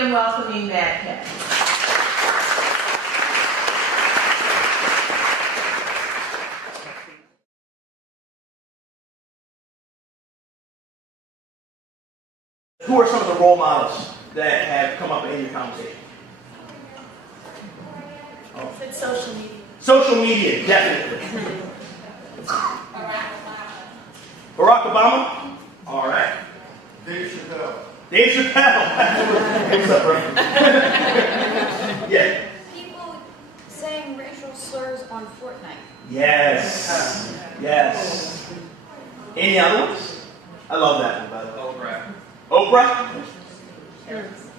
in welcoming Matt Cat. Who are some of the role models that have come up in your conversation? Oh. It's social media. Social media, definitely. Barack Obama? All right. Dave Chappelle. Dave Chappelle. What's up, bro? Yeah. People saying racial slurs on Fortnite. Yes. Yes. Any other ones? I love that one, by the way. Oprah? Parents.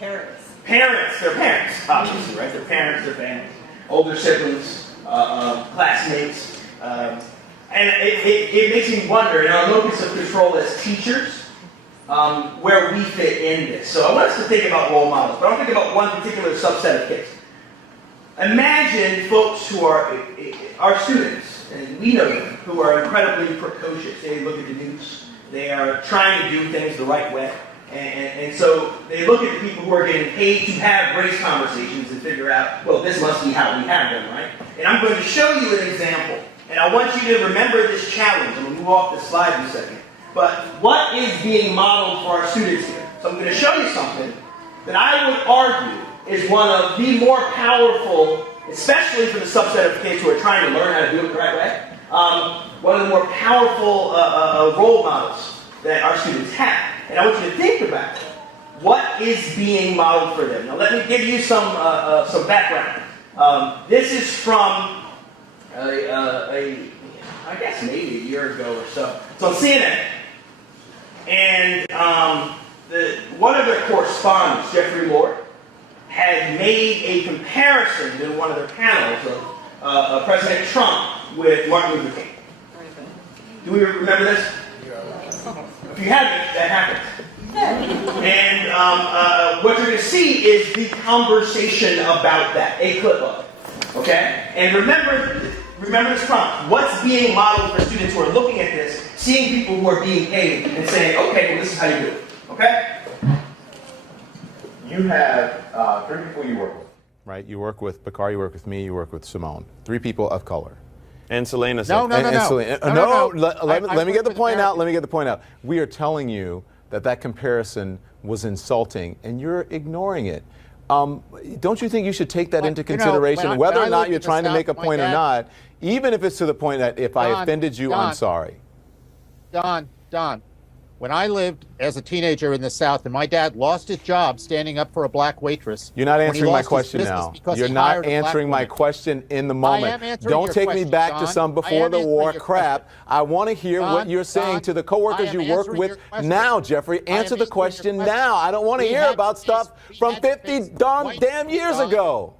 Parents. Parents. They're parents, obviously, right? They're parents, they're families. Older siblings, classmates. And it makes me wonder, in our locus of control as teachers, where we fit in this. So I want us to think about role models, but I want to think about one particular subset of kids. Imagine folks who are our students, and we know them, who are incredibly precocious. They look at the news. They are trying to do things the right way. And so they look at the people who are getting paid to have race conversations and figure out, well, this must be how we have them, right? And I'm going to show you an example. And I want you to remember this challenge. I'm going to move off this slide in a second. But what is being modeled for our students here? So I'm going to show you something that I would argue is one of the more powerful, especially for the subset of kids who are trying to learn how to do it the right way, one of the more powerful role models that our students have. And I want you to think about what is being modeled for them. Now let me give you some background. This is from I guess maybe a year ago or so. It's on CNN. And one of their correspondents, Jeffrey Lord, had made a comparison in one of their panels of President Trump with Martin Luther King. Do we remember this? If you haven't, that happened. And what you're going to see is the conversation about that, a clip of it. Okay? And remember this prompt. What's being modeled for students who are looking at this, seeing people who are being paid, and saying, okay, well, this is how you do it. Okay? You have 3 people you work with. Right? You work with Bakar, you work with me, you work with Simone. 3 people of color. And Selena said. No. Let me get the point out. Let me get the point out. We are telling you that comparison was insulting, and you're ignoring it. Don't you think you should take that into consideration, whether or not you're trying to make a point or not, even if it's to the point that if I offended you, I'm sorry. Don, when I lived as a teenager in the South and my dad lost his job standing up for a black waitress. You're not answering my question now. You're not answering my question in the moment. Don't take me back to some before the war crap. I want to hear what you're saying to the coworkers you work with now, Jeffrey. Answer the question now. I don't want to hear about stuff from 50 damn years ago.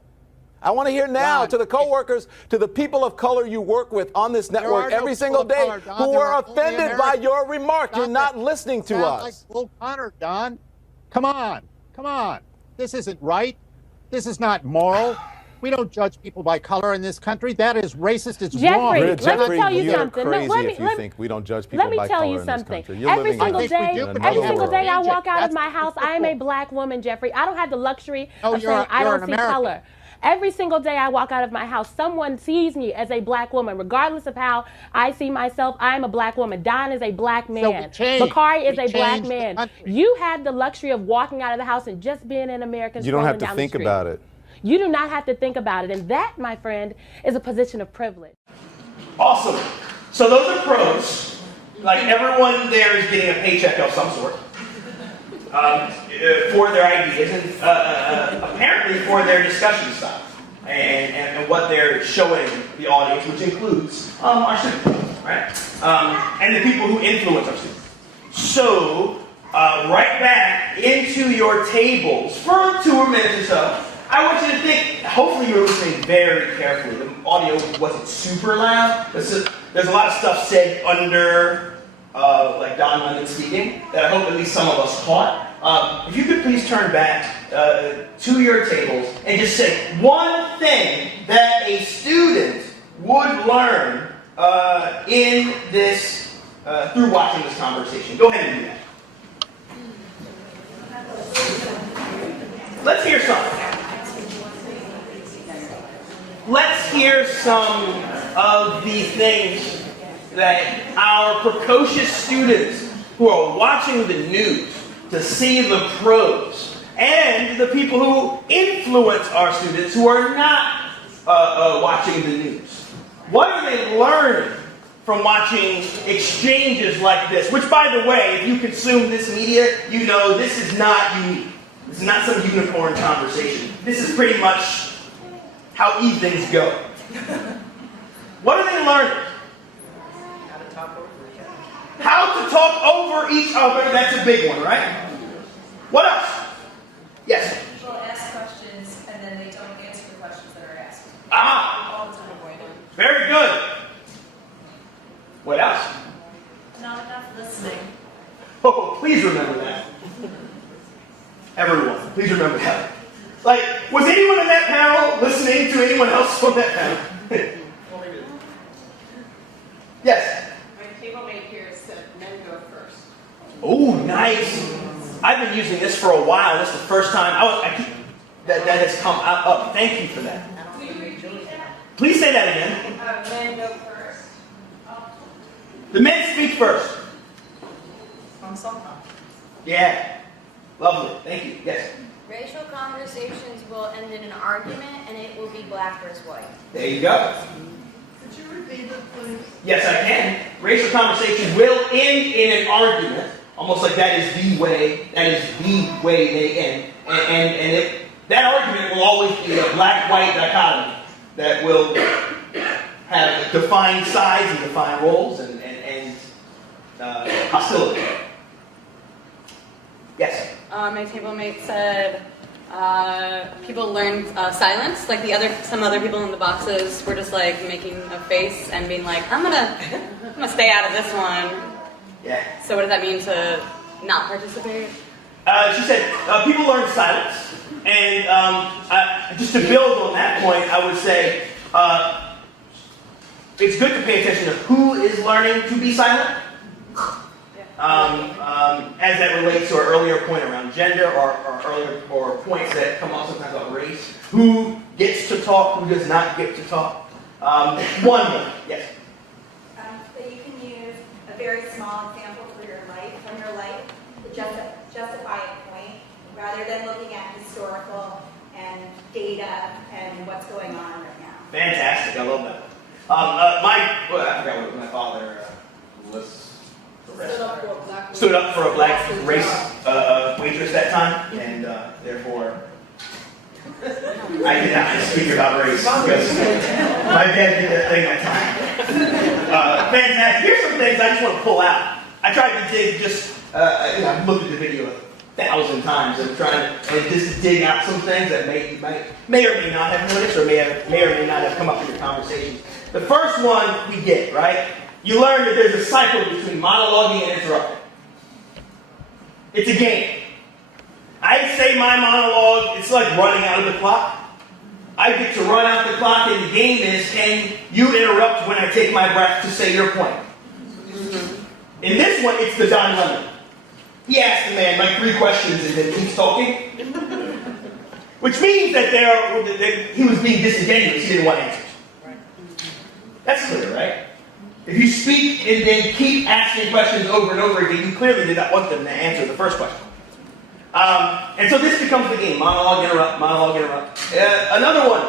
I want to hear now to the coworkers, to the people of color you work with on this network every single day who are offended by your remark. You're not listening to us. Like Will Connor, Don. Come on. This isn't right. This is not moral. We don't judge people by color in this country. That is racist. It's wrong. Jeffrey, let me tell you something. Crazy if you think we don't judge people by color in this country. Every single day I walk out of my house, I am a black woman, Jeffrey. I don't have the luxury of saying I don't see color. Every single day I walk out of my house, someone sees me as a black woman. Regardless of how I see myself, I am a black woman. Don is a black man. Bakari is a black man. You have the luxury of walking out of the house and just being an American. You don't have to think about it. You do not have to think about it. And that, my friend, is a position of privilege. Awesome. So those are pros. Like everyone there is getting a paycheck of some sort. For their ideas and apparently for their discussion style and what they're showing the audience, which includes our students, right? And the people who influence our students. So, right back into your tables for 2 minutes or so. I want you to think, hopefully you're listening very carefully. The audio wasn't super loud. There's a lot of stuff said under like Don London speaking, that I hope at least some of us caught. If you could please turn back to your tables and just say one thing that a student would learn in this, through watching this conversation. Go ahead and do that. let's hear some. Let's hear some of the things that our precocious students who are watching the news to see the pros, and the people who influence our students who are not watching the news. What are they learning from watching exchanges like this? Which, by the way, if you consume this media, you know this is not unique. This is not some unicorn conversation. This is pretty much how evenings go. What are they learning? How to talk over each other. That's a big one, right? What else? Yes? People ask questions and then they don't answer the questions that are asked. Ah! All the time avoid them. Very good. What else? Not enough listening. Oh, please remember that. Everyone, please remember that. Like, was anyone in that panel listening to anyone else on that panel? Yes? My table mate here said men go first. Oh, nice. I've been using this for a while. This is the first time that has come up. Thank you for that. Will you repeat that? Please say that again. Men go first. The men speak first. Yeah. Lovely. Thank you. Yes. Racial conversations will end in an argument, and it will be black versus white. There you go. Could you repeat it, please? Yes, I can. Racial conversations will end in an argument, almost like that is the way they end. And that argument will always be a black-white dichotomy that will have defined sides and defined roles and hostility. Yes? My table mate said people learn silence. Like some other people in the boxes were just like making a face and being like, I'm gonna stay out of this one. Yeah. So what does that mean to not participate? She said people learn silence. And just to build on that point, I would say it's good to pay attention to who is learning to be silent. As that relates to our earlier point around gender or points that come up sometimes about race. Who gets to talk, who does not get to talk. One more, yes. That you can use a very small example from your life to justify a point, rather than looking at historical and data and what's going on right now. Fantastic, I love that. I forgot what my father was. Stood up for a black race waitress that time, and therefore I did not speak about race because my dad did that thing that time. Fantastic. Here's some things I just want to pull out. I tried to dig I've looked at the video 1,000 times and trying to just dig out some things that may or may not have noticed or may or may not have come up in your conversation. The first one we get, right? You learn that there's a cycle between monologuing and interrupting. It's a game. I say my monologue, it's like running out of the clock. I get to run out the clock, and the game is, can you interrupt when I take my breath to say your point? In this one, it's the Don Lemon. He asked the man like 3 questions and then keeps talking. Which means that he was being disingenuous. He didn't want answers. That's clear, right? If you speak and then keep asking questions over and over again, you clearly did not want them to answer the first question. And so this becomes the game. Monologue, interrupt, monologue, interrupt. Another one.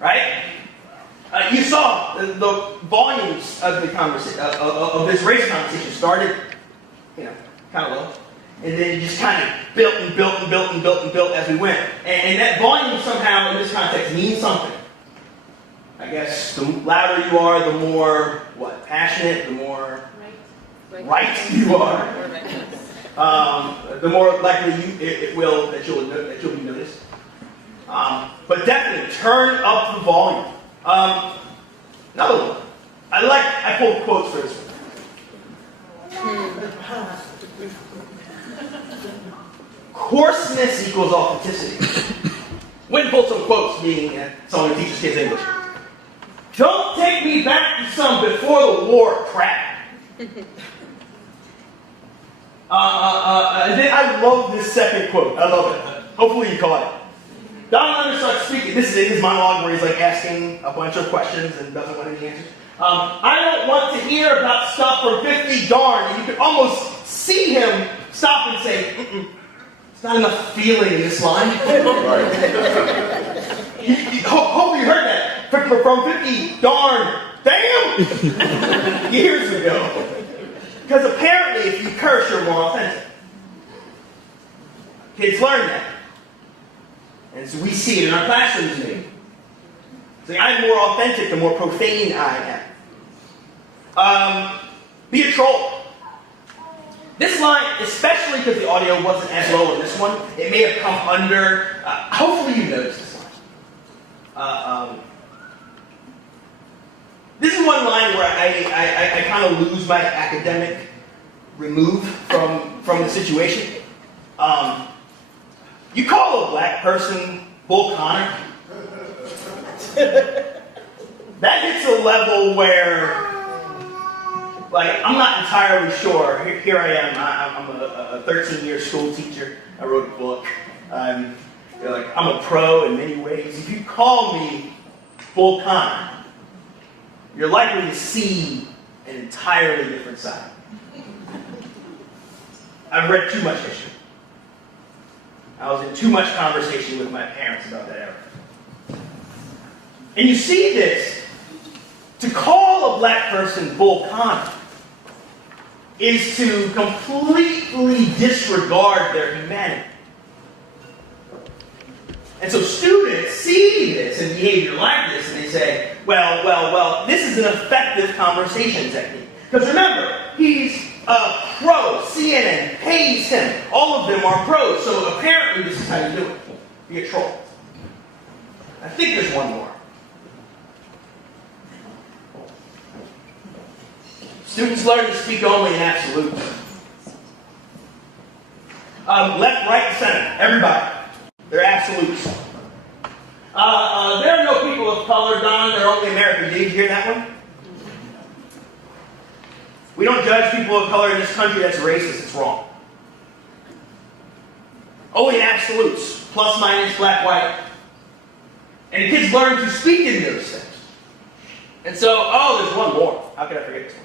Right? You saw the volumes of the conversation, of this race conversation started, kind of low. And then it just kind of built and built and built and built and built as we went. And that volume somehow in this context means something. I guess the louder you are, the more, passionate, the more right you are. The more likely it will that you'll be noticed. But definitely turn up the volume. Another one. I pulled quotes for this one. Coarseness equals authenticity. Went and pulled some quotes, being someone who teaches kids English. Don't take me back to some before the war crap. Then I love this second quote. I love it. Hopefully you caught it. Don Lemon starts speaking. This is in his monologue where he's like asking a bunch of questions and doesn't want any answers. I don't want to hear about stuff from 50 darn. And you can almost see him stop and say, it's not enough feeling in this line. Hopefully you heard that. From 50 darn damn years ago. Because apparently if you curse, you're more authentic. Kids learn that. And so we see it in our classrooms maybe. So I'm more authentic the more profane I am. Be a troll. This line, especially because the audio wasn't as low in this one, it may have come under, hopefully you noticed this line. This is one line where I kind of lose my academic remove from the situation. You call a black person Bull Connor, that hits a level where, like, I'm not entirely sure. Here I am. I'm a 13-year school teacher. I wrote a book. I'm a pro in many ways. If you call me Bull Connor, you're likely to see an entirely different side. I've read too much history. I was in too much conversation with my parents about that era. And you see this. To call a black person Bull Connor is to completely disregard their humanity. And so students see this and behavior like this, and they say, well, this is an effective conversation technique. Because remember, he's a pro. CNN pays him. All of them are pros. So apparently this is how you do it. Be a troll. I think there's one more. Students learn to speak only in absolutes. Left, right, center. Everybody. They're absolutes. There are no people of color, Don. They're only Americans. Did you hear that one? We don't judge people of color in this country. That's racist. It's wrong. Only in absolutes. Plus, minus, black, white. And the kids learn to speak in those things. And so, there's one more. How could I forget this one?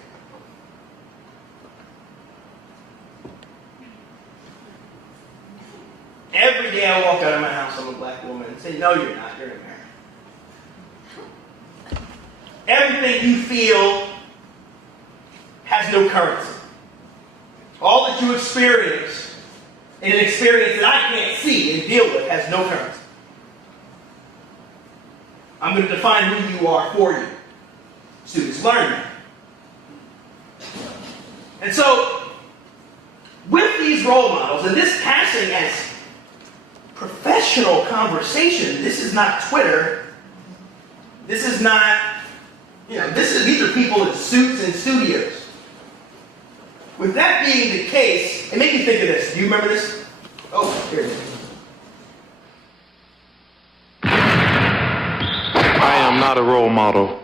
Every day I walk out of my house, I'm a black woman, and say, no, you're not. You're an American. Everything you feel has no currency. All that you experience in an experience that I can't see and deal with has no currency. I'm going to define who you are for you. Students learn that. And so, with these role models, and this passing as professional conversation, this is not Twitter. This is not, these are people in suits and studios. With that being the case, it made me think of this. Do you remember this? Oh, here it is. I am not a role model.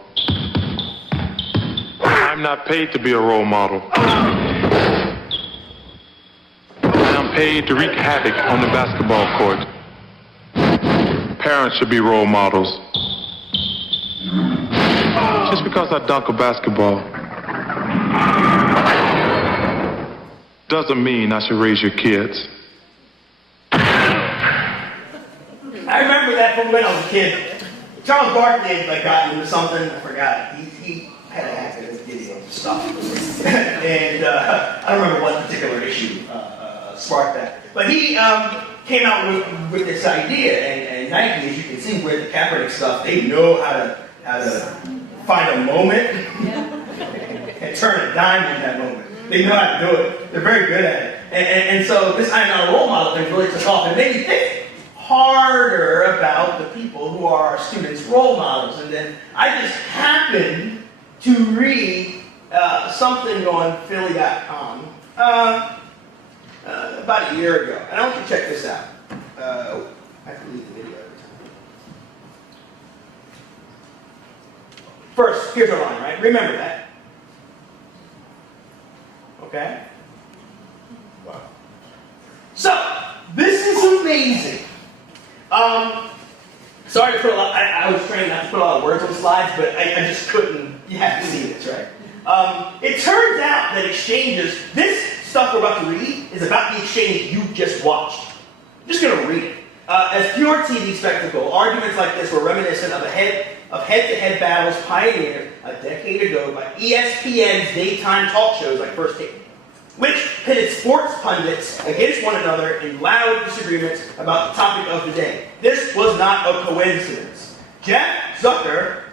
I'm not paid to be a role model. I am paid to wreak havoc on the basketball court. Parents should be role models. Just because I dunk a basketball doesn't mean I should raise your kids. I remember that from when I was a kid. Charles Barkley got into something, I forgot. He had a hack in his video stuff. And I don't remember what particular issue sparked that. But he came out with this idea, and Nike, as you can see, with the Kaepernick stuff, they know how to find a moment and turn a dime in that moment. They know how to do it. They're very good at it. And so this I'm not a role model thing really took off and made me think harder about the people who are our students' role models. And then I just happened to read something on Philly.com about a year ago. And I want you to check this out. I have to leave the video every time. First, here's our line, right? Remember that. Okay? Wow. amazing. Sorry to put a lot, I was trained not to put a lot of words on the slides, but I just couldn't, you have to see this, right? It turns out that exchanges, this stuff we're about to read is about the exchange you just watched. I'm just going to read it. As pure TV spectacle, arguments like this were reminiscent of head-to-head battles pioneered a decade ago by ESPN's daytime talk shows like First Take, which pitted sports pundits against one another in loud disagreements about the topic of the day. This was not a coincidence. Jeff Zucker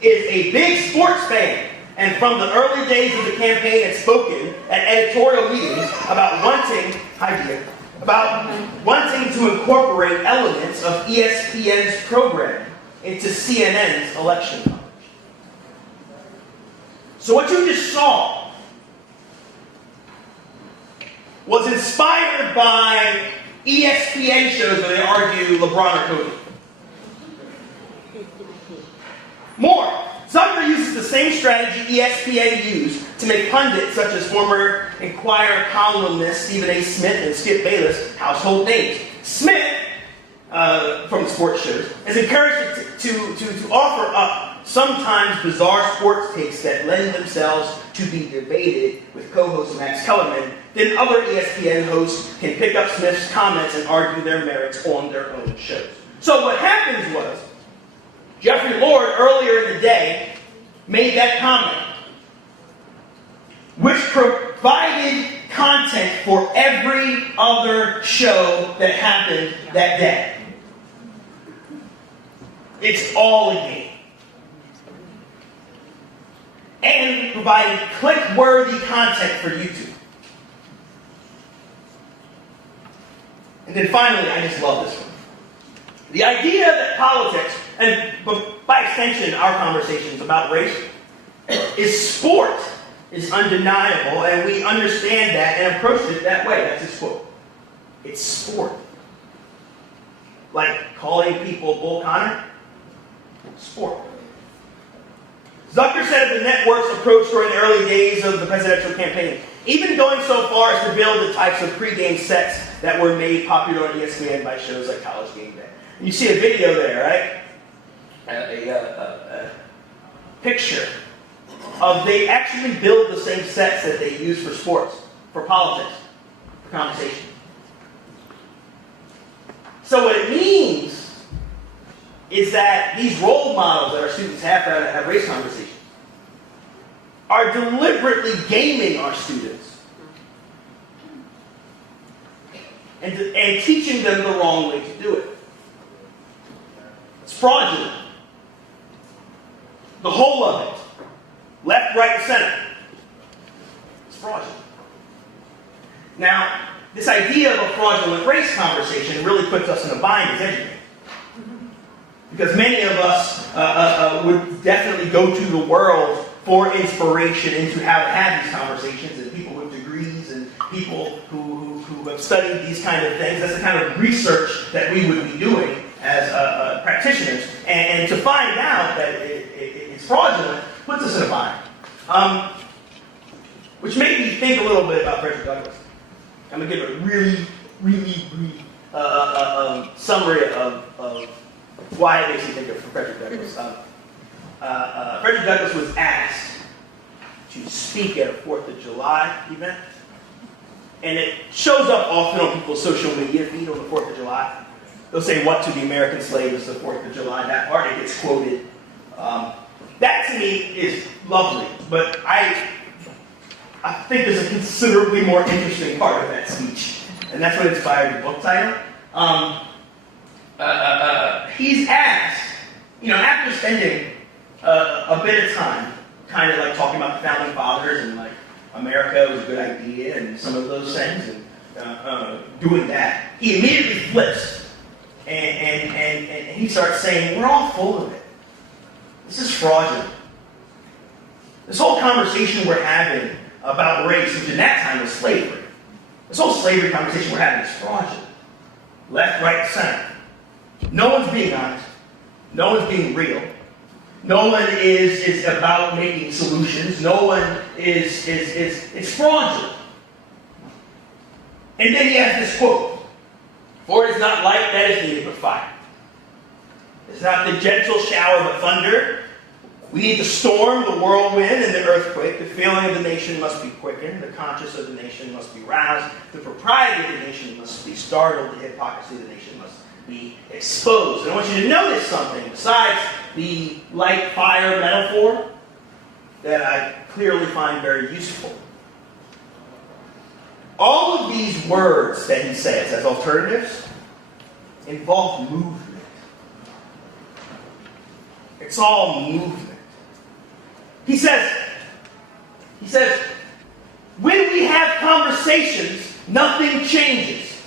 is a big sports fan, and from the early days of the campaign had spoken at editorial meetings about wanting to incorporate elements of ESPN's programming into CNN's election coverage. So what you just saw was inspired by ESPN shows where they argue LeBron or Kobe. More, Zucker uses the same strategy ESPN used to make pundits such as former Inquirer columnists Stephen A. Smith and Skip Bayless household names. Smith, from the sports shows, is encouraged to offer up sometimes bizarre sports takes that lend themselves to be debated with co-host Max Kellerman. Then other ESPN hosts can pick up Smith's comments and argue their merits on their own shows. So what happens was, Jeffrey Lord, earlier in the day, made that comment, which provided content for every other show that happened that day. It's all a game. And providing click-worthy content for YouTube. And then finally, I just love this one. The idea that politics, and by extension our conversations about race, is sport, is undeniable, and we understand that and approach it that way. That's its quote. It's sport. Like calling people Bull Connor, sport. Zucker said of the network's approach during the early days of the presidential campaign, even going so far as to build the types of pregame sets that were made popular on ESPN by shows like College Game Day. You see a video there, right? A picture of they actually build the same sets that they use for sports, for politics, for conversation. So what it means is that these role models that our students have to have race conversations are deliberately gaming our students and teaching them the wrong way to do it. It's fraudulent. The whole of it. Left, right, and center. It's fraudulent. Now, this idea of a fraudulent race conversation really puts us in a bind as educators. Because many of us would definitely go to the world for inspiration into how to have these conversations, and people with degrees and people who have studied these kind of things. That's the kind of research that we would be doing as practitioners. And to find out that it's fraudulent puts us in a bind. Which made me think a little bit about Fredrick Douglass. I'm going to give a really, really brief summary of why it makes me think of Fredrick Douglass. Fredrick Douglass was asked to speak at a 4th of July event. And it shows up often on people's social media feed on the 4th of July. They'll say, "What to the American slave is the 4th of July." That part, it gets quoted. That to me is lovely, but I think there's a considerably more interesting part of that speech. And that's what inspired the book title. He's asked, after spending a bit of time kind of like talking about the founding fathers and like America was a good idea and some of those things, and doing that, he immediately flips and he starts saying, "We're all full of it. This is fraudulent. This whole conversation we're having about race, which in that time was slavery, this whole slavery conversation we're having is fraudulent. Left, right, center. No one's being honest. No one's being real. No one is about making solutions. No one it's fraudulent." And then he has this quote For it is not light that is needed, but fire. It's not the gentle shower, but thunder. We need the storm, the whirlwind, and the earthquake. The feeling of the nation must be quickened. The conscience of the nation must be roused. The propriety of the nation must be startled. The hypocrisy of the nation must be exposed. And I want you to notice something besides the light fire metaphor that I clearly find very useful. All of these words that he says as alternatives involve movement. It's all movement. He says, when we have conversations, nothing changes.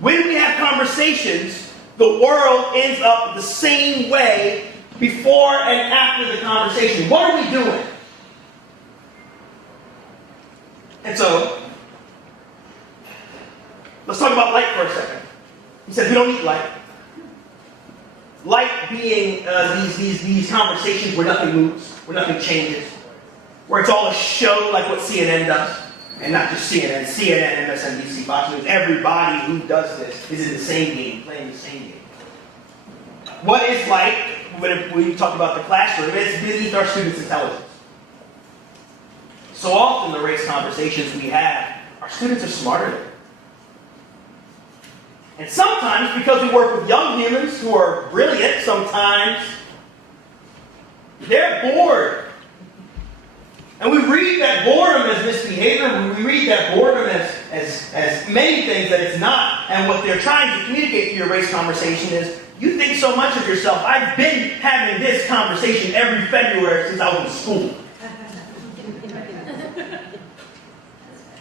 When we have conversations, the world ends up the same way before and after the conversation. What are we doing? And so, let's talk about light for a second. He says we don't need light. Light being these conversations where nothing moves, where nothing changes, where it's all a show like what CNN does. And not just CNN, MSNBC, Fox News. Everybody who does this is in the same game, playing the same game. What is light, when we talk about the classroom, it's beneath our students' intelligence. So often the race conversations we have, our students are smarter than us. And sometimes, because we work with young humans who are brilliant, sometimes they're bored. And we read that boredom as misbehavior. We read that boredom as many things that it's not. And what they're trying to communicate to your race conversation is, you think so much of yourself. I've been having this conversation every February since I was in school.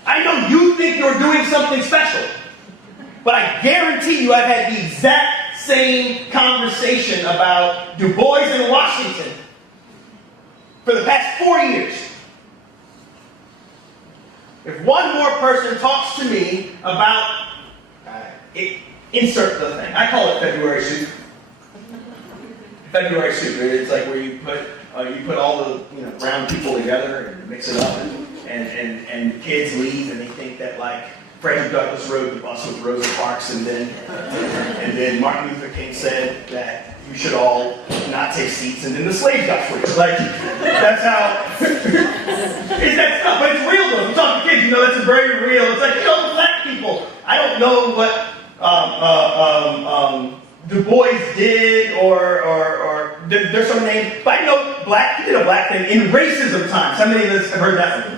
I know you think you're doing something special. But I guarantee you I've had the exact same conversation about Du Bois in Washington for the past 4 years. If one more person talks to me about, insert the thing. I call it February soup. February soup. It's like where you put all the brown people together and mix it up, and kids leave and they think that like Fredrick Douglass rode the bus with Rosa Parks, and then Martin Luther King said that you should all not take seats, and then the slaves got free. Like, that's how. It's that stuff, but it's real though. If you talk to kids, that's very real. It's like, black people. I don't know what Du Bois did or there's some name, but I know he did a black thing in racism times. How many of us have heard that one?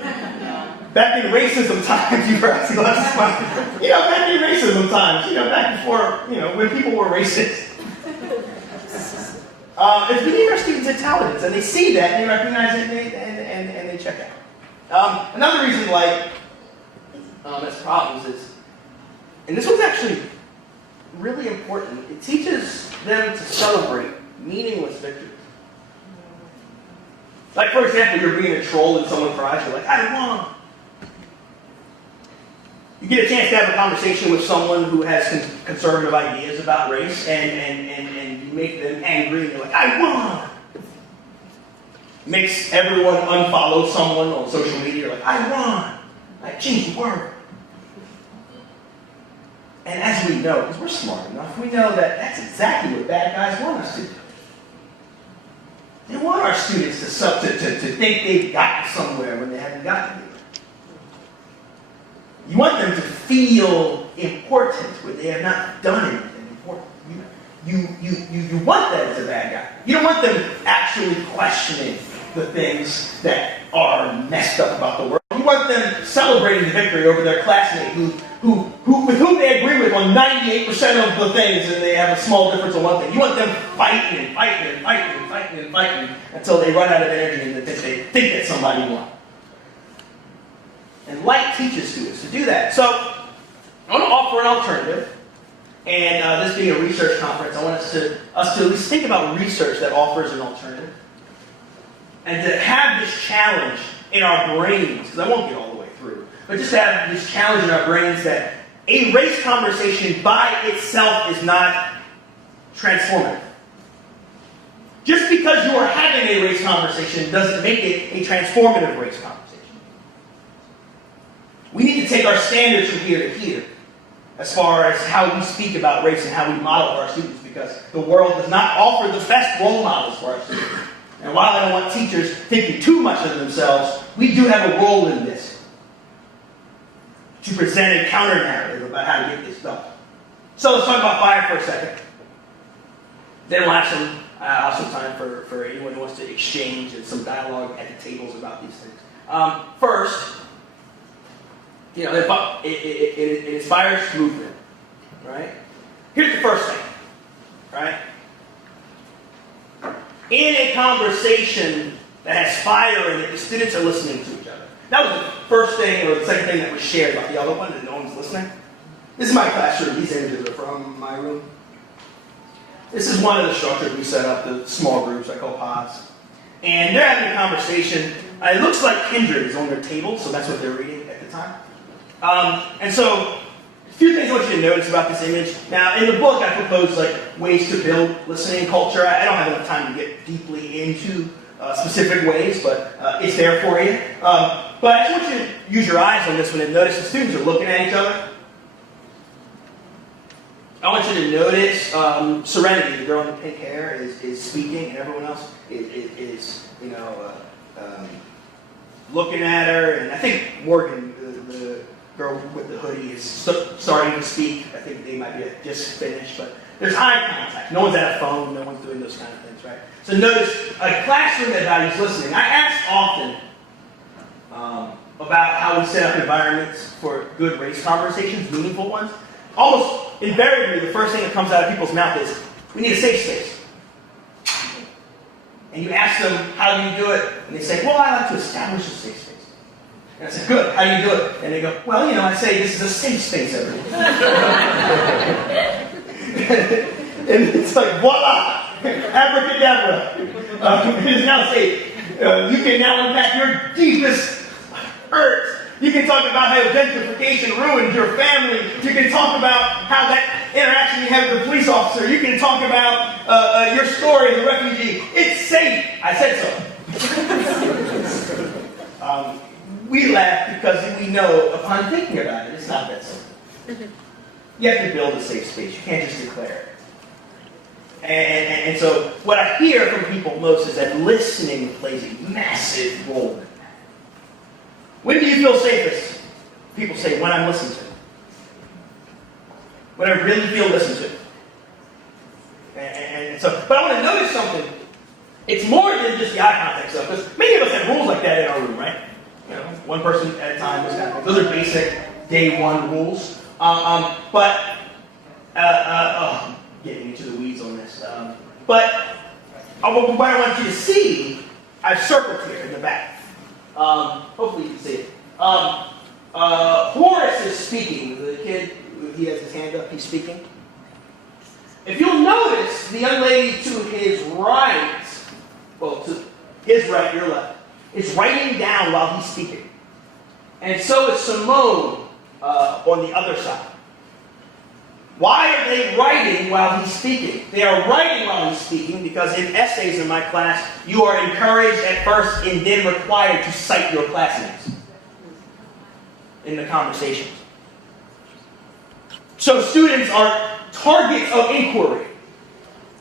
Back in racism times, you were asking lots of fun. Back in racism times, back before, when people were racist. It's beneath our students' intelligence, and they see that, and they recognize it, and they check out. Another reason, has problems is, and this one's actually really important, it teaches them to celebrate meaningless victories. Like, for example, you're being a troll and someone cries, you're like, I won. You get a chance to have a conversation with someone who has conservative ideas about race, and you make them angry, and you're like, I won! Makes everyone unfollow someone on social media, like, I won! I changed the world. And as we know, because we're smart enough, we know that that's exactly what bad guys want us to do. They want our students to think they've gotten somewhere when they haven't gotten anywhere. You want them to feel important when they have not done anything important. You want that as a bad guy. You don't want them actually questioning the things that are messed up about the world. You want them celebrating the victory over their classmate with whom they agree with on 98% of the things, and they have a small difference on one thing. You want them fighting until they run out of energy and they think that somebody won. And light teaches students to do that. So I want to offer an alternative. And this being a research conference, I want us to at least think about research that offers an alternative. And to have this challenge in our brains, because I won't get all the way through, but just to have this challenge in our brains that a race conversation by itself is not transformative. Just because you are having a race conversation doesn't make it a transformative race conversation. We need to take our standards from here to here. as far as how we speak about race and how we model for our students, because the world does not offer the best role models for our students. And while I don't want teachers thinking too much of themselves, we do have a role in this to present a counter-narrative about how to get this done. So let's talk about fire for a second. Then we'll have some also time for anyone who wants to exchange and some dialogue at the tables about these things. First, it inspires movement, right? Here's the first thing, right? In a conversation that has fire in it, the students are listening to each other. That was the first thing or the second thing that was shared about the other one, and no one's listening. This is my classroom. These images are from my room. This is one of the structures we set up, the small groups I call pods. And they're having a conversation. It looks like Kindred is on their table, so that's what they're reading at the time. And so, a few things I want you to notice about this image. Now, in the book, I propose ways to build listening culture. I don't have enough time to get deeply into specific ways, but it's there for you. But I just want you to use your eyes on this one and notice the students are looking at each other. I want you to notice Serenity, the girl in the pink hair, is speaking, and everyone else is looking at her. And I think Morgan, the girl with the hoodie, is starting to speak. I think they might be just finished, but there's eye contact. No one's at a phone. No one's doing those kind of things, right? So notice a classroom that values listening. I ask often about how we set up environments for good race conversations, meaningful ones. Almost invariably, the first thing that comes out of people's mouth is, we need a safe space. And you ask them, how do you do it? And they say, well, I like to establish a safe space. And I say, good, how do you do it? And they go, well, I say this is a safe space, everyone. And it's like, voila, abracadabra. It is now safe. You can now unpack your deepest hurt. You can talk about how gentrification ruined your family. You can talk about how that interaction you had with the police officer. You can talk about your story as a refugee. It's safe. I said so. We laugh because we know, upon thinking about it, it's not that simple. You have to build a safe space. You can't just declare it. And so what I hear from people most is that listening plays a massive role in that. When do you feel safest? People say, when I'm listened to. When I really feel listened to. And so, but I want to notice something. It's more than just the eye contact stuff, because many of us have rules like that in our room, right? One person at a time, those kind of things. Those are basic day one rules. Getting into the weeds on this. But what I want you to see, I've circled here in the back. Hopefully you can see it. Horace is speaking. The kid, he has his hand up, he's speaking. If you'll notice, the young lady to his right, well, to his right, your left, is writing down while he's speaking. And so is Simone on the other side. Why are they writing while he's speaking? They are writing while he's speaking because in essays in my class, you are encouraged at first and then required to cite your classmates in the conversations. So students are targets of inquiry.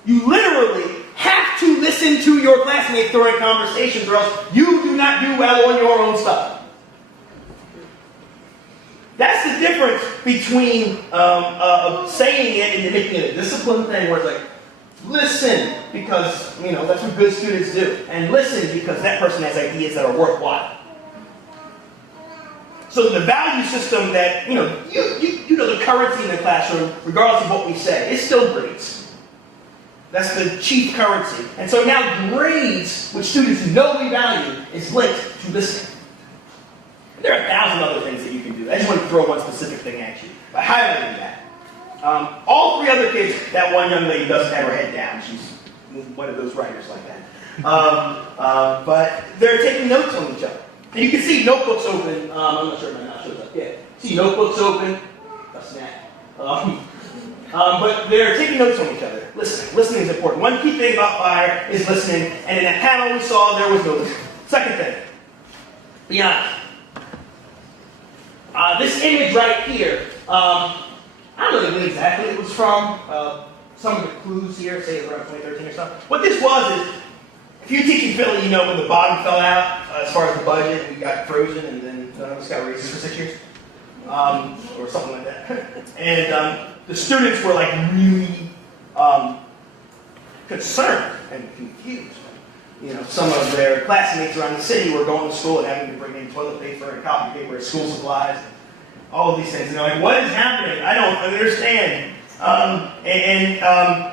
You literally have to listen to your classmates during conversations or else you do not do well on your own stuff. That's the difference between saying it and making it a discipline thing where it's like, listen, because, that's what good students do. And listen because that person has ideas that are worthwhile. So the value system that, you know the currency in the classroom, regardless of what we say, is still grades. That's the chief currency. And so now grades, which students know we value, is linked to listening. There are 1,000 other things that you can do. I just want to throw one specific thing at you by highlighting that. All three other kids, that one young lady doesn't have her head down. She's one of those writers like that. But they're taking notes on each other. And you can see notebooks open. I'm not sure if my mouth shows up. Yeah. See notebooks open. A snack. But they're taking notes on each other. Listening is important. One key thing about fire is listening. And in that panel we saw, there was no listening. Second thing. Be honest. This image right here don't know when exactly it was from. Some of the clues here say around 2013 or something. What this was is, if you teach in Philly, you know when the bottom fell out as far as the budget, we got frozen, and then none of us got raises for 6 years, or something like that. And the students were like really concerned and confused. You know, some of their classmates around the city were going to school and having to bring in toilet paper and copy paper and school supplies, and all of these things. And they're like, what is happening? I don't understand.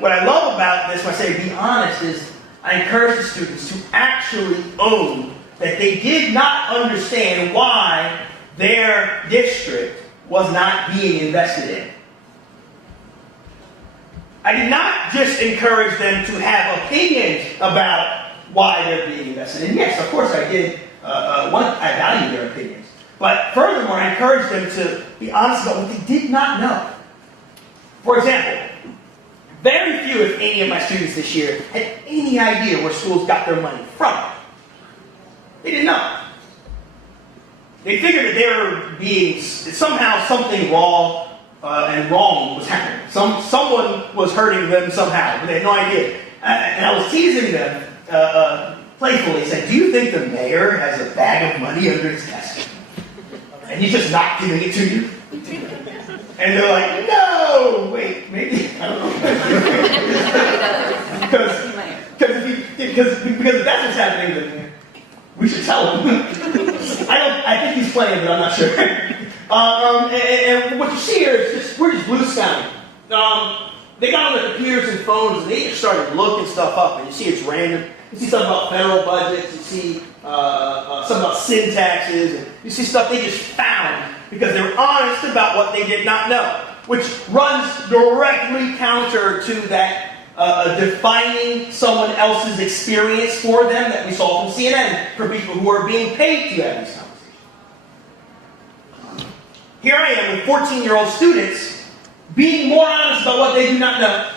What I love about this, when I say be honest, is I encourage the students to actually own that they did not understand why their district was not being invested in. I did not just encourage them to have opinions about why they're being invested in. Yes, of course I did. I value their opinions. But furthermore, I encouraged them to be honest about what they did not know. For example, very few, if any, of my students this year had any idea where schools got their money from. They didn't know. They figured that they were being, somehow something wrong was happening. Someone was hurting them somehow, but they had no idea. And I was teasing them playfully, saying, do you think the mayor has a bag of money under his desk? And he's just not giving it to you? And they're like, no! Wait, maybe, I don't know. Because if that's what's happening, then we should tell him. I think he's playing, but I'm not sure. And what you see here is we're just blue skying. They got on their computers and phones, and they just started looking stuff up, and you see it's random. You see something about federal budgets, you see something about sin taxes, and you see stuff they just found because they were honest about what they did not know, which runs directly counter to that defining someone else's experience for them that we saw from CNN for people who are being paid to have these conversations. Here I am with 14-year-old students being more honest about what they do not know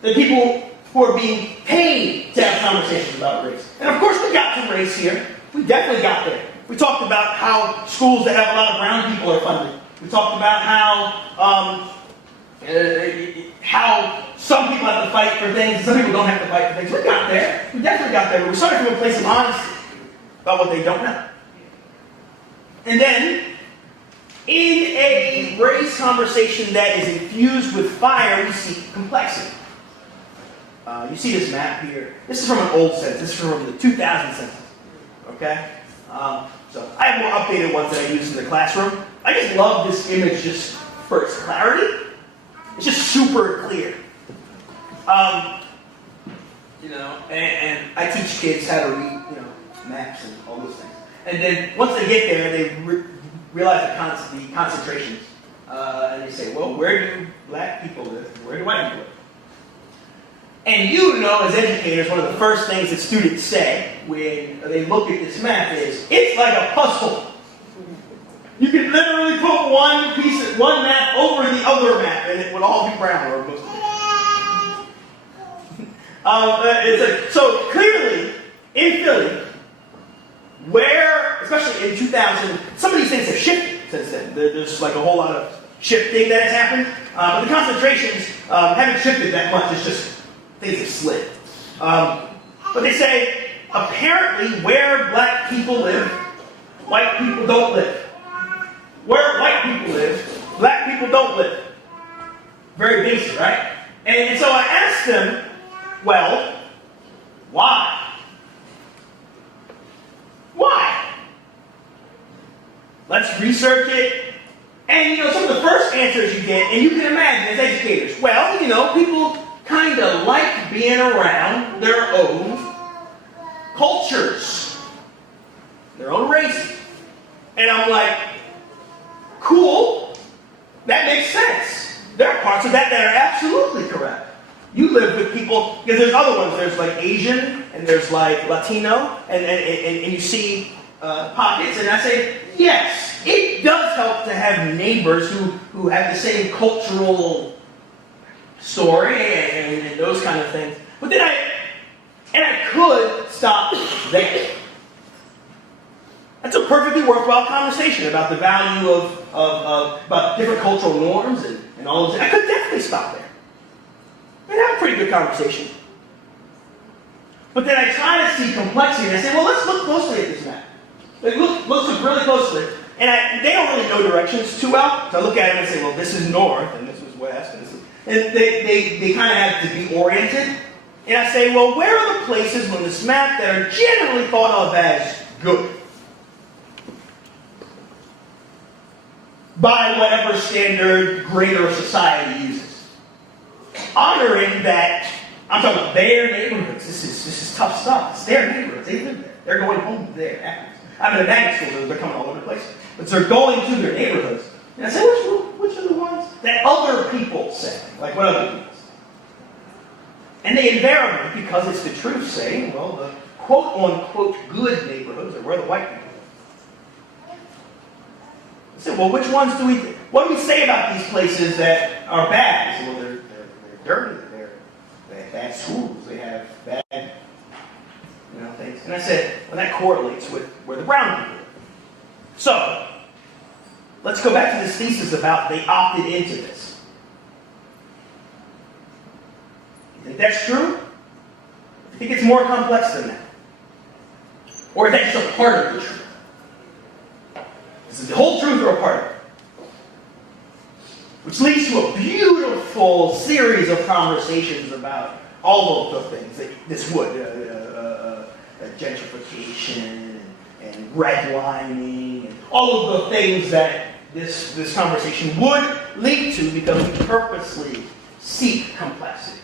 than people who are being paid to have conversations about race. And of course we got to race here. We definitely got there. We talked about how schools that have a lot of brown people are funded. We talked about how some people have to fight for things and some people don't have to fight for things. We got there. We definitely got there. But we started from a place of honesty about what they don't know. And then, in a race conversation that is infused with fire, we see complexity. You see this map here. This is from an old census. This is from the 2000 census. Okay? So I have more updated ones that I use in the classroom. I just love this image just for its clarity. It's just super clear. And I teach kids how to read, maps and all those things. And then once they get there, they realize the concentrations. And they say, well, where do black people live? Where do white people live? And as educators, one of the first things that students say when they look at this map is, it's like a puzzle. You could literally put one map over the other map, and it would all be brown, or most of it. So clearly, in Philly, where, especially in 2000, some of these things have shifted since then. There's like a whole lot of shifting that has happened. But the concentrations haven't shifted that much. It's just things have slid. But they say, apparently, where black people live, white people don't live. Where white people live, black people don't live. Very basic, right? And so I asked them, well, why? Why? Let's research it. And some of the first answers you get, and you can imagine as educators, well, people kind of like being around their own cultures, their own races. And I'm like, cool, that makes sense. There are parts of that are absolutely correct. You live with people, because there's other ones, there's like Asian, and there's like Latino, and you see pockets, and I say, yes, it does help to have neighbors who have the same cultural story and those kind of things. But then I could stop there. That's a perfectly worthwhile conversation about the value of about different cultural norms and all those things. I could definitely stop there. We'd have a pretty good conversation. But then I try to see complexity, and I say, well, let's look closely at this map. Like, let's look really closely. And they don't really know directions too well. So I look at it and I say, well, this is north, and this is west, and this is... And they kind of have to be oriented. And I say, well, where are the places on this map that are generally thought of as good? By whatever standard greater society uses. Honoring that, I'm talking about their neighborhoods. This is tough stuff. It's their neighborhoods. They live there. They're going home there afterwards. I'm in a magnet school, so they're coming all over the place. But they're going to their neighborhoods. And I say, which are the ones that other people say? Like what other people say? And they invariably, because it's the truth, say, well, the quote-unquote good neighborhoods are where the white people live. I said, well, which ones do what do we say about these places that are bad? I said, well, they're dirty, they have bad schools, they have bad, things. And I said, well, that correlates with where the brown people live. So, let's go back to this thesis about they opted into this. You think that's true? I think it's more complex than that. Or is that just a part of the truth? Is it the whole truth or a part of it? Which leads to a beautiful series of conversations about all of the things that this would. Gentrification and redlining and all of the things that this conversation would lead to because we purposely seek complexity.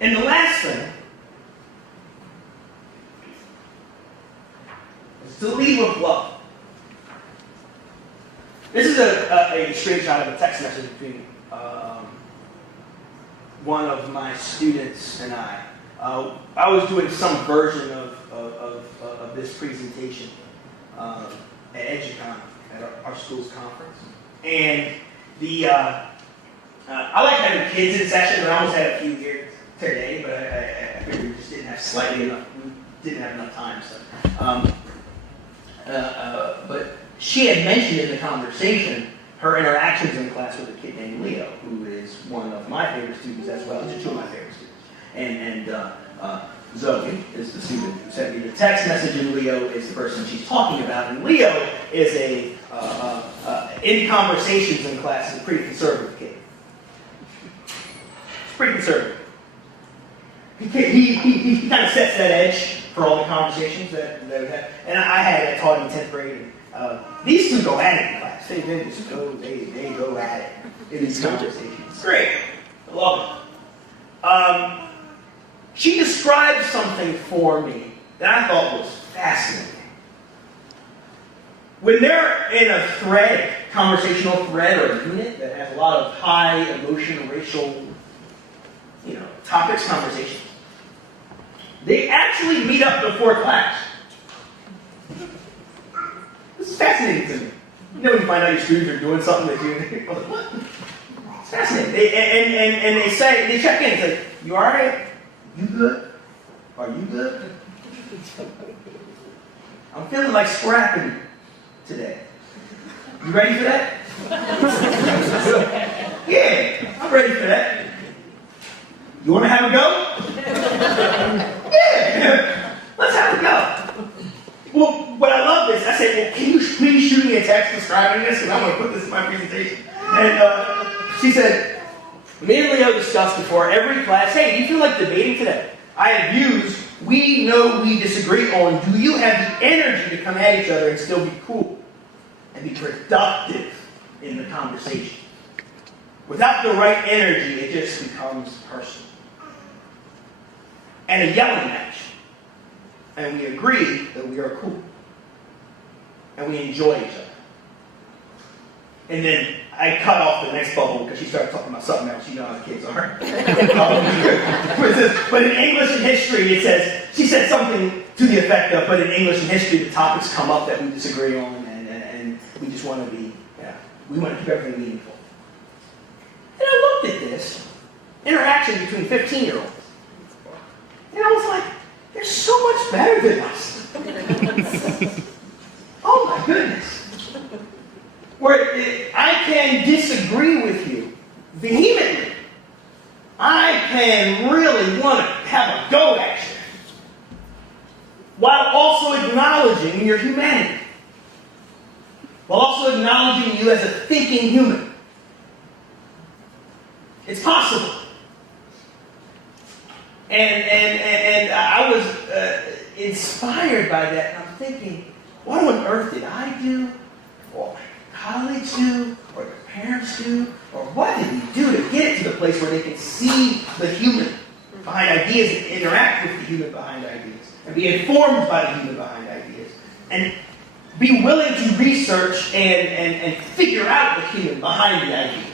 And the last thing is to lead with love. This is a screenshot of a text message between one of my students and I. I was doing some version of this presentation at EduCon, at our school's conference. And I like having kids in session, but I almost had a few here today, but I figured we just didn't have enough time. So, but she had mentioned in the conversation her interactions in class with a kid named Leo, who is one of my favorite students as well. These are two of my favorite students. And Zoe is the student who sent me the text message, and Leo is the person she's talking about. And Leo is in conversations in class, is a pretty conservative kid. He's pretty conservative. He kind of sets that edge for all the conversations that we have. And I taught in 10th grade. These two go at it in class. They just go, they go at it in these conversations. It's great. I love it. She described something for me that I thought was fascinating. When they're in a thread, conversational thread or a unit that has a lot of high emotion, racial, topics, conversations, they actually meet up before class. This is fascinating to me. When you find out your students are doing something that you're like, what? It's fascinating. And they check in. It's like, you all right? You good? Are you good? I'm feeling like scrapping today. You ready for that? Yeah, I'm ready for that. You want to have a go? Yeah, let's have a go. Well, what I love is, I said, well, can you please shoot me a text describing this? Because I'm going to put this in my presentation. And she said, me and Leo discussed before every class, hey, do you feel like debating today? I have views we know we disagree on. Do you have the energy to come at each other and still be cool and be productive in the conversation? Without the right energy, it just becomes personal. And a yelling match. And we agree that we are cool. And we enjoy each other. And then I cut off the next bubble because she started talking about something else. You know how the kids are. But in English and history, it says, she said something to the effect of, but in English and history, the topics come up that we disagree on, and we just want to be, we want to keep everything meaningful. And I looked at this interaction between 15-year-olds. And I was like, they're so much better than us. Oh my goodness. Where I can disagree with you vehemently. I can really want to have a go at you, while also acknowledging your humanity, while also acknowledging you as a thinking human. It's possible. And I was inspired by that. And I'm thinking, what on earth did I do, or my colleagues do, or their parents do, or what did we do to get it to the place where they can see the human behind ideas and interact with the human behind ideas, and be informed by the human behind ideas, and be willing to research and figure out the human behind the ideas.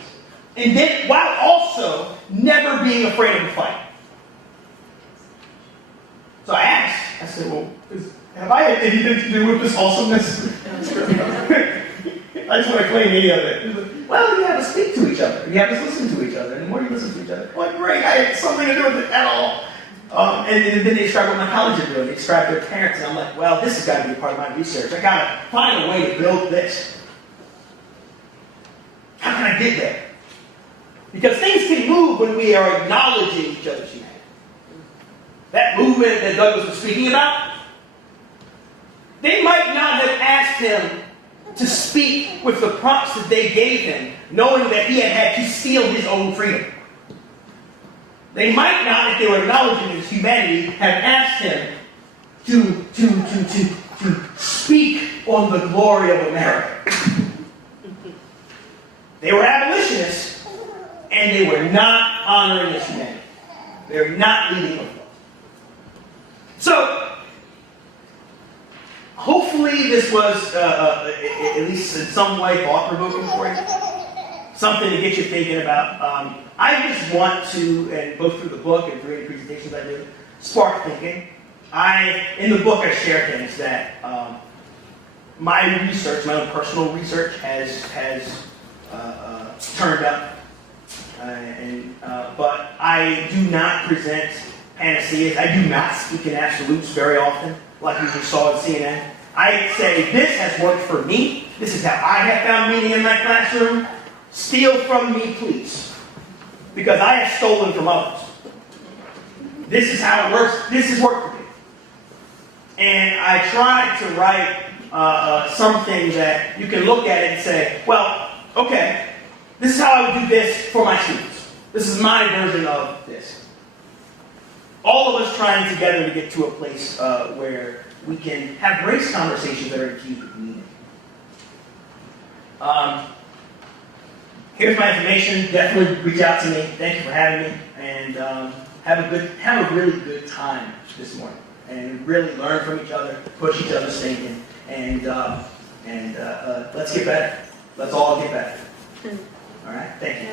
And then, while also never being afraid of a fight. So I asked, I said, well, have I had anything to do with this awesomeness? I just want to claim any of it. Well, you have to speak to each other. You have to listen to each other. And the more you listen to each other, well, great, I had something to do with it at all. And then they describe what my college are doing. They describe their parents. And I'm like, well, this has got to be a part of my research. I got to find a way to build this. How can I get there? Because things can move when we are acknowledging each other's humanity. That movement that Douglass was speaking about, they might not have asked him to speak with the prompts that they gave him, knowing that he had to steal his own freedom. They might not, if they were acknowledging his humanity, have asked him to speak on the glory of America. They were abolitionists, and they were not honoring his humanity. They were not leading him. So, hopefully this was, at least in some way, thought-provoking for you. Something to get you thinking about. I just want to, and both through the book and through any presentations I do, spark thinking. In the book I share things that my research, my own personal research, has turned up. But I do not present panaceas. I do not speak in absolutes very often, like you just saw at CNN. I say, this has worked for me. This is how I have found meaning in my classroom. Steal from me, please. Because I have stolen from others. This is how it works. This has worked for me. And I try to write something that you can look at it and say, well, okay, this is how I would do this for my students. This is my version of this. All of us trying together to get to a place where we can have race conversations that are infused with meaning. Here's my information. Definitely reach out to me. Thank you for having me, and have a really good time this morning, and really learn from each other, push each other's thinking, and let's get better. Let's all get better. All right. Thank you.